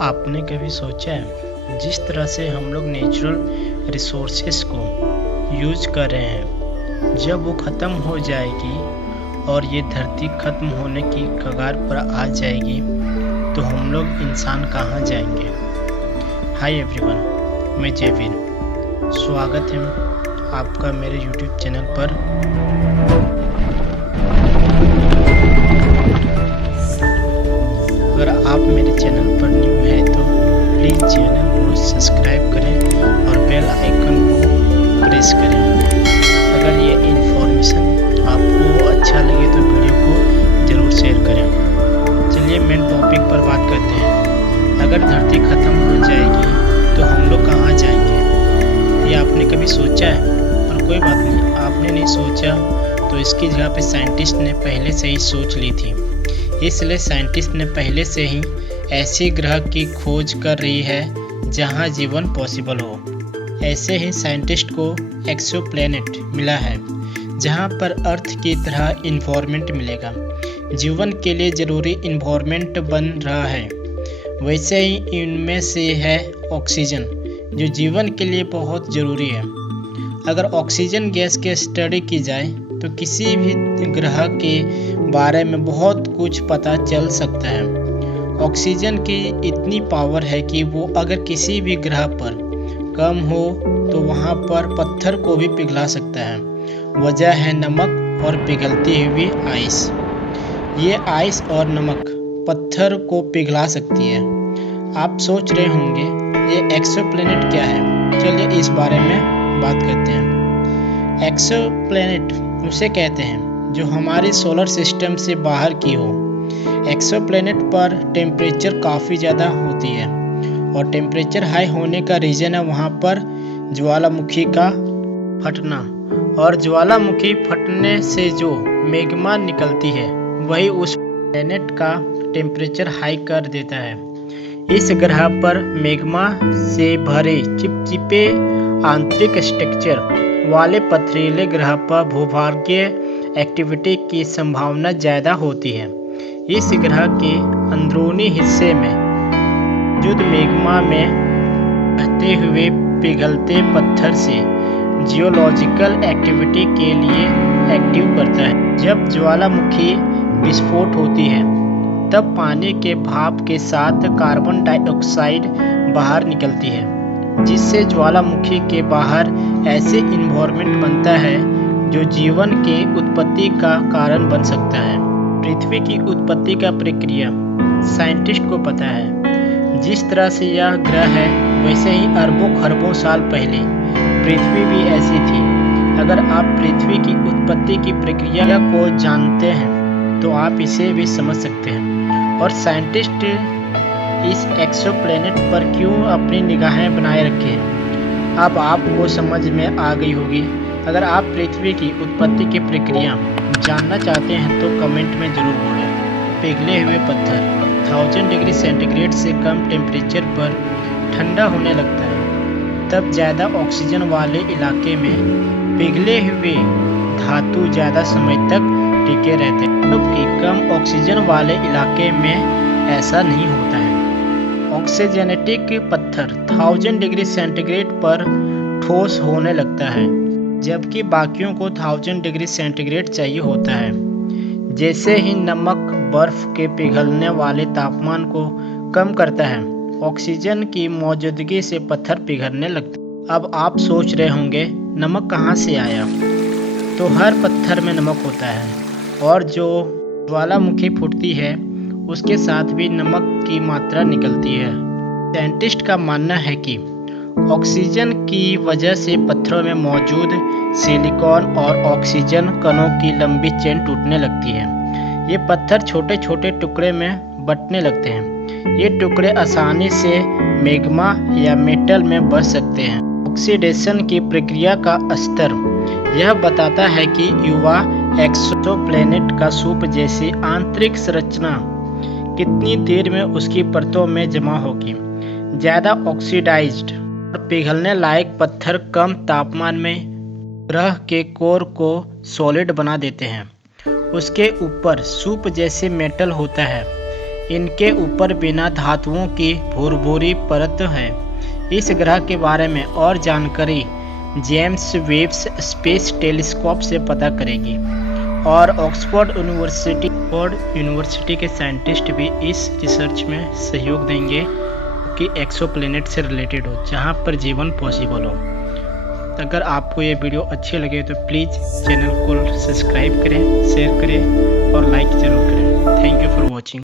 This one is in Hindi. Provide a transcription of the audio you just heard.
आपने कभी सोचा है जिस तरह से हम लोग नेचुरल रिसोर्सेस को यूज कर रहे हैं, जब वो ख़त्म हो जाएगी और ये धरती ख़त्म होने की कगार पर आ जाएगी तो हम लोग इंसान कहाँ जाएंगे। हाय एवरीवन, मैं जेविन। स्वागत है आपका मेरे यूट्यूब चैनल पर। अगर आप मेरे चैनल पर न्यू हैं तो प्लीज़ चैनल को सब्सक्राइब करें और बेल आइकन को प्रेस करें। अगर ये इन्फॉर्मेशन आपको अच्छा लगे तो वीडियो को ज़रूर शेयर करें। चलिए मेन टॉपिक पर बात करते हैं। अगर धरती ख़त्म हो जाएगी तो हम लोग कहाँ जाएंगे, ये आपने कभी सोचा है? पर कोई बात नहीं, आपने नहीं सोचा तो इसकी जगह पे साइंटिस्ट ने पहले से ही सोच ली थी। इसलिए साइंटिस्ट ने पहले से ही ऐसे ग्रह की खोज कर रही है जहां जीवन पॉसिबल हो। ऐसे ही साइंटिस्ट को एक्सोप्लैनेट मिला है जहां पर अर्थ की तरह इन्वायरमेंट मिलेगा, जीवन के लिए ज़रूरी इन्वायरमेंट बन रहा है। वैसे ही इनमें से है ऑक्सीजन, जो जीवन के लिए बहुत ज़रूरी है। अगर ऑक्सीजन गैस की स्टडी की जाए तो किसी भी ग्रह के बारे में बहुत कुछ पता चल सकता है। ऑक्सीजन की इतनी पावर है कि वो अगर किसी भी ग्रह पर कम हो तो वहाँ पर पत्थर को भी पिघला सकता है। वजह है नमक और पिघलती हुई आइस। ये आइस और नमक पत्थर को पिघला सकती है। आप सोच रहे होंगे ये एक्सोप्लैनेट क्या है। चलिए इस बारे में बात करते हैं। एक्सोप्लैनेट उसे कहते हैं जो हमारे सोलर सिस्टम से बाहर की हो। एक्सोप्लैनेट पर टेम्परेचर काफ़ी ज़्यादा होती है और टेम्परेचर हाई होने का रीज़न है वहाँ पर ज्वालामुखी का फटना, और ज्वालामुखी फटने से जो मैग्मा निकलती है वही उस प्लैनेट का टेम्परेचर हाई कर देता है। इस ग्रह पर मैग्मा से भरे चिपचिपे आंतरिक स्ट्रक्चर वाले पथरीले ग्रह पर भूभागीय एक्टिविटी की संभावना ज़्यादा होती है। इस ग्रह के अंदरूनी हिस्से में मौजूद मैग्मा में बहते हुए पिघलते पत्थर से जियोलॉजिकल एक्टिविटी के लिए एक्टिव करता है। जब ज्वालामुखी विस्फोट होती है तब पानी के भाप के साथ कार्बन डाइऑक्साइड बाहर निकलती है, जिससे ज्वालामुखी के बाहर ऐसे इन्वायरमेंट बनता है जो जीवन के उत्पत्ति का कारण बन सकता है। पृथ्वी की उत्पत्ति का प्रक्रिया साइंटिस्ट को पता है। जिस तरह से यह ग्रह है वैसे ही अरबों खरबों साल पहले पृथ्वी भी ऐसी थी। अगर आप पृथ्वी की उत्पत्ति की प्रक्रिया को जानते हैं तो आप इसे भी समझ सकते हैं। और साइंटिस्ट इस एक्सोप्लैनेट पर क्यों अपनी निगाहें बनाए रखे हैं, अब आपको समझ में आ गई होगी। अगर आप पृथ्वी की उत्पत्ति की प्रक्रिया जानना चाहते हैं तो कमेंट में ज़रूर बोलें। पिघले हुए पत्थर 1000 डिग्री सेंटीग्रेड से कम टेम्परेचर पर ठंडा होने लगता है, तब ज़्यादा ऑक्सीजन वाले इलाके में पिघले हुए धातु ज़्यादा समय तक टिके रहते हैं, जबकि कम ऑक्सीजन वाले इलाके में ऐसा नहीं होता है। ऑक्सीजनेटिक पत्थर 1000 डिग्री सेंटीग्रेड पर ठोस होने लगता है, जबकि बाकियों को 1000 डिग्री सेंटीग्रेड चाहिए होता है। जैसे ही नमक बर्फ के पिघलने वाले तापमान को कम करता है, ऑक्सीजन की मौजूदगी से पत्थर पिघलने लगते हैं। अब आप सोच रहे होंगे नमक कहाँ से आया, तो हर पत्थर में नमक होता है और जो ज्वालामुखी फूटती है उसके साथ भी नमक की मात्रा निकलती है। साइंटिस्ट का मानना है कि ऑक्सीजन की वजह से पत्थरों में मौजूद सिलिकॉन और ऑक्सीजन कणों की लंबी चेन टूटने लगती है। ये पत्थर छोटे छोटे टुकड़े में बंटने लगते हैं। ये टुकड़े आसानी से मैग्मा या मेटल में बच सकते हैं। ऑक्सीडेशन की प्रक्रिया का स्तर यह बताता है कि युवा एक्सोप्लैनेट का सूप जैसी आंतरिक संरचना कितनी देर में उसकी परतों में जमा होगी। ज़्यादा ऑक्सीडाइज्ड और पिघलने लायक पत्थर कम तापमान में ग्रह के कोर को सॉलिड बना देते हैं। उसके ऊपर सूप जैसे मेटल होता है। इनके ऊपर बिना धातुओं की भूरभूरी परत है। इस ग्रह के बारे में और जानकारी जेम्स वेब स्पेस टेलीस्कोप से पता करेगी और ऑक्सफोर्ड यूनिवर्सिटी के साइंटिस्ट भी इस रिसर्च में सहयोग देंगे कि एक्सोप्लैनेट से रिलेटेड हो जहां पर जीवन पॉसिबल हो। अगर आपको ये वीडियो अच्छी लगे तो प्लीज़ चैनल को सब्सक्राइब करें, शेयर करें और लाइक ज़रूर करें। Thank you for watching.